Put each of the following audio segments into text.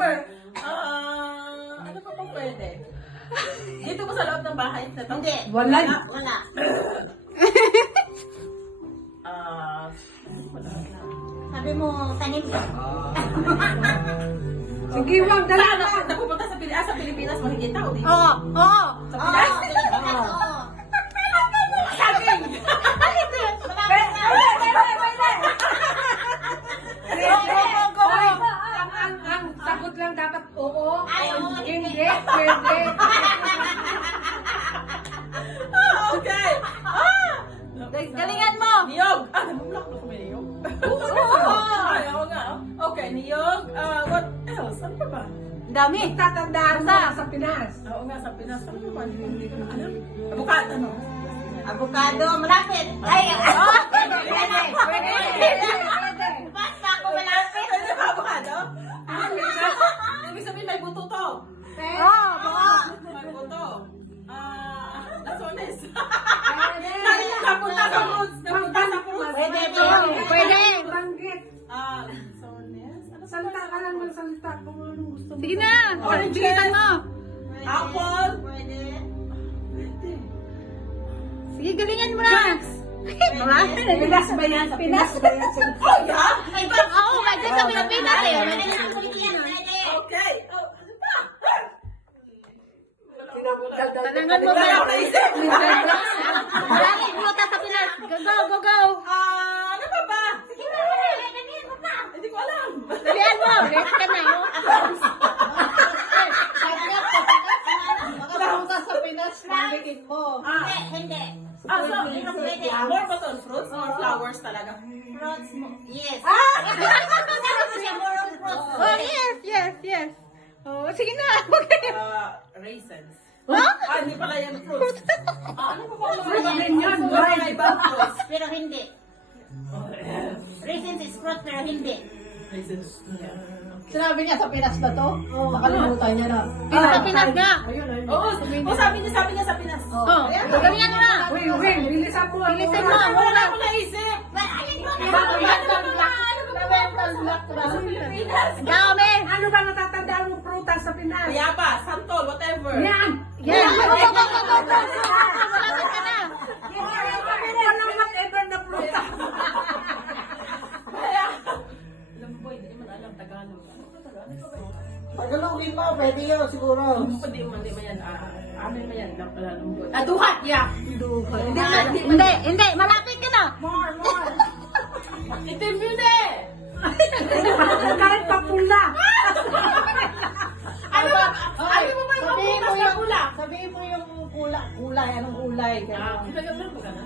whatever. Ano pa pa pwede? Dito ko sa loob ng bahay na to? Hindi. Wala. Wala. Wala. Sabi mo, tanim ka. Sige, wag dala na. Napupunta sa Pilipinas, makikita ko dito. Oo. Oo. Sa Oo. Pinas? Pilipinas, oo. Saging! Ang sagot lang dapat oo. Ay, oo. Hindi, pwede. Okay! Galingan mo. Niyog! Namumulak na kami niyog. Ay, oo nga. Okay, niyog. What else? Ano pa ba? Dami. Tatandaan mo sa Pinas. Oo nga, sa Pinas. Ano pa ba? Hindi ko na alam. Avocado, no? Avocado, malapit. Ay, pwede. Basta ako malapit. Pwede ba avocado? Ibig sabihin may buto to. Oo. May buto. Lasones. Pwede. Napunta sa fruits. Napunta sa fruits. Pwede. Banggit. Lasones. Ano sa Salita ka lang ng salita kung anong gusto mo. Sige na. Oranges. Bilisan mo. Apple. Pwede. Pwede. Sige, galingan mo na. Pinas ba yan? Pinas ba yan? Oh, yeah? Ay, ba? Oo, kasi sa Pilipinas eh. Pwede. Okay. Oh, ano pa? Talangan mo ba? Maraming buta sa Pinas. Go, go. Ano pa ba? Hindi ko alam. Dalihan mo. Late ka na. Oh. Makapunta sa Pinas, pambikin mo. Hindi. More ba to? Fruits or flowers talaga? Fruits mo. Yes. Sarap siya, more on fruits. Oh, yes. Oh, sige na. Raisins. Huh? Hindi pala yan fruits. Ano pa ba? Mga ibang fruits. Pero hindi. Raisins is fruit, pero hindi. Raisins. Yeah. Sinabi niya sa Pinas na to? Nakalimutan niya na. Sa Pinas nga. Oo, sabi niya sa Pinas. Oh, galingan mo na. Uy, bilisan mo. Bilisan mo. Wala na ako naisip. Dami. Ano ba natatandaan mo prutas sa Pinas? Bayaba, santol, whatever. Yan! Yan. Go. Malapit ka na. Walang whatever na prutas. Alam mo, hindi man alam Tagalog. Tagalogin mo, pwede yun siguro. Hindi mo yan. Amin mo yan. Duhat, yeah. Hindi. Malapit ka na. More. Itim yun eh. Kahit pa pula. Ano ba yung mabukas na pula? Sabihin mo yung kulay, anong kulay. Pinagablan mo ka na?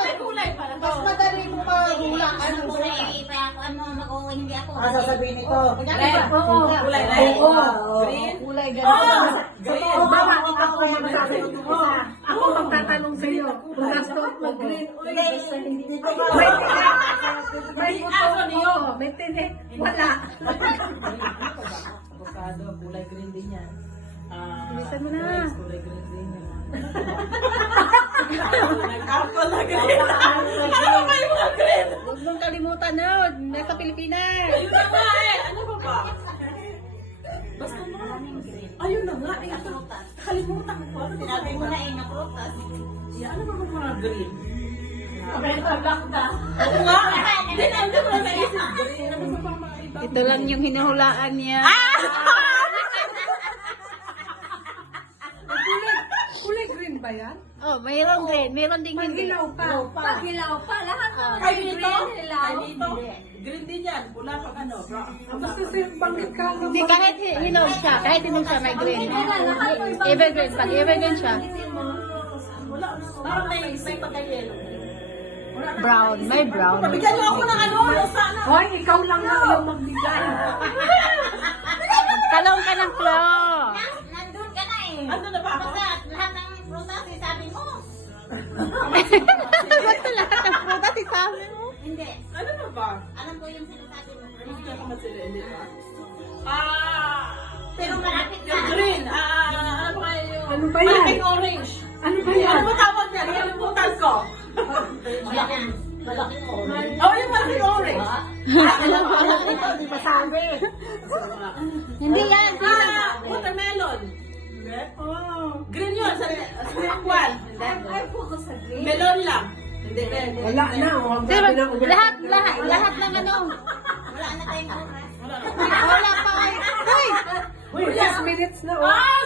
May kulay pala to. Mas madali mo mahula. Anong kulay? Ano, mag-uwi, hindi ako. Sasabihin ito. Oo. Kulay red. Oo. Green. Kulay Green. Bawa, ako magsasabi ng isa. Ako magtatanong sa iyo. Kung gusto mo green. Basta hindi dito ka. May Ako niyo. may tinik. Wala. Avocado, kulay green din yan. Bilisan mo na. Grapes, kulay green din yan. Nag-apple na green. Ano ba yung mga green? Huwag mong kalimutan na. Nasa Pilipinas. Ayun na nga eh. Ano ba ba? Basta na. Ayun na nga eh. Nakalimutan ko. Sinabi mo na na prutas. Yeah, ano ba mga green? Black ka. Oo nga. Hindi na ko na naisip. Green. Ano ba mga iba? Ito lang yung hinuhulaan niya. Kulay green ba yan? Oh, mayroong green. Mayroon ding hindi. Paghilaw pa. Paghilaw pa, lahat ng Kayo nito? Kayo nito? Green din yan. Pula pag ano. Basta banggit ka. Hindi, kahit hinog siya. Kahit hinog siya, may green. Evergreen. Pag evergreen siya. Wala. Parang may pagka-yellow. Brown. May brown. Pabigyan niyo ako ng ano. Sana. Hoy, ikaw lang na yung magbigay. Talong ka ng claw. Nandun ka na eh. Ano na ba ako? Basta lahat ng prutas, sabi mo. Basta lahat ng prutas isabi mo. Hindi. Ano na ba? Alam ko yung sinasabi mo. Hindi ka masila. Hindi ba? Pero malapit ka. Yung green. Ano ba yung... Ano ba yan? Malaking orange. Ano ba yan? Ano ba tawag niya? Nakalimutan ko. Malaking orange. Oh, yung malaking orange. Hindi masabi. Hindi yan. Watermelon. Hindi. Green yun. Sa equal. Ay, focus sa green. Melon lang. Hindi. Wala na. Oh, Diba? Lahat ng ano. Wala na tayong oras. Wala na. Wala pa. Uy! Uy, 6 minutes na. Oh. Ah,